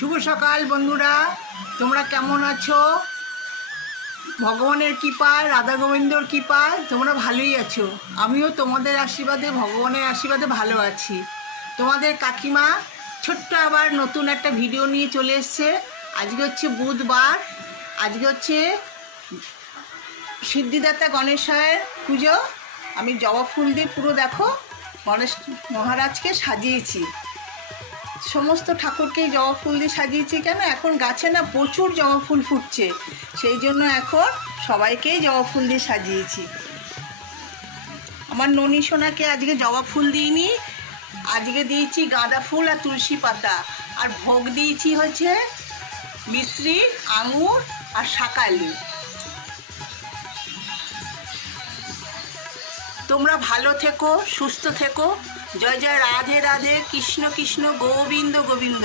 শুভ সকাল বন্ধুরা, তোমরা কেমন আছো? ভগবানের কৃপায়, রাধা গোবিন্দর কৃপায় তোমরা ভালোই আছো। আমিও তোমাদের আশীর্বাদে, ভগবানের আশীর্বাদে ভালো আছি। তোমাদের কাকিমা ছোট্ট আবার নতুন একটা ভিডিও নিয়ে চলে এসছে। আজকে হচ্ছে বুধবার, আজকে হচ্ছে সিদ্ধিদাতা গণেশের পুজো। আমি জবা ফুল দিয়ে পুরো দেখো গণেশ মহারাজকে সাজিয়েছি। সমস্ত ঠাকুরকেই জবা ফুল দিয়ে সাজিয়েছি। কেন, এখন গাছে না প্রচুর জবা ফুল ফুটছে, সেই জন্য এখন সবাইকেই জবা ফুল দিয়ে সাজিয়েছি। আমার ননী সোনাকে আজকে জবা ফুল দিইনি, আজকে দিয়েছি গাঁদা ফুল আর তুলসী পাতা। আর ভোগ দিয়েছি হচ্ছে মিশ্রি, আঙুর আর শাকালি। তোমরা ভালো থেকো, সুস্থ থেকো। জয় জয় রাধে রাধে, কৃষ্ণ কৃষ্ণ, গোবিন্দ গোবিন্দ।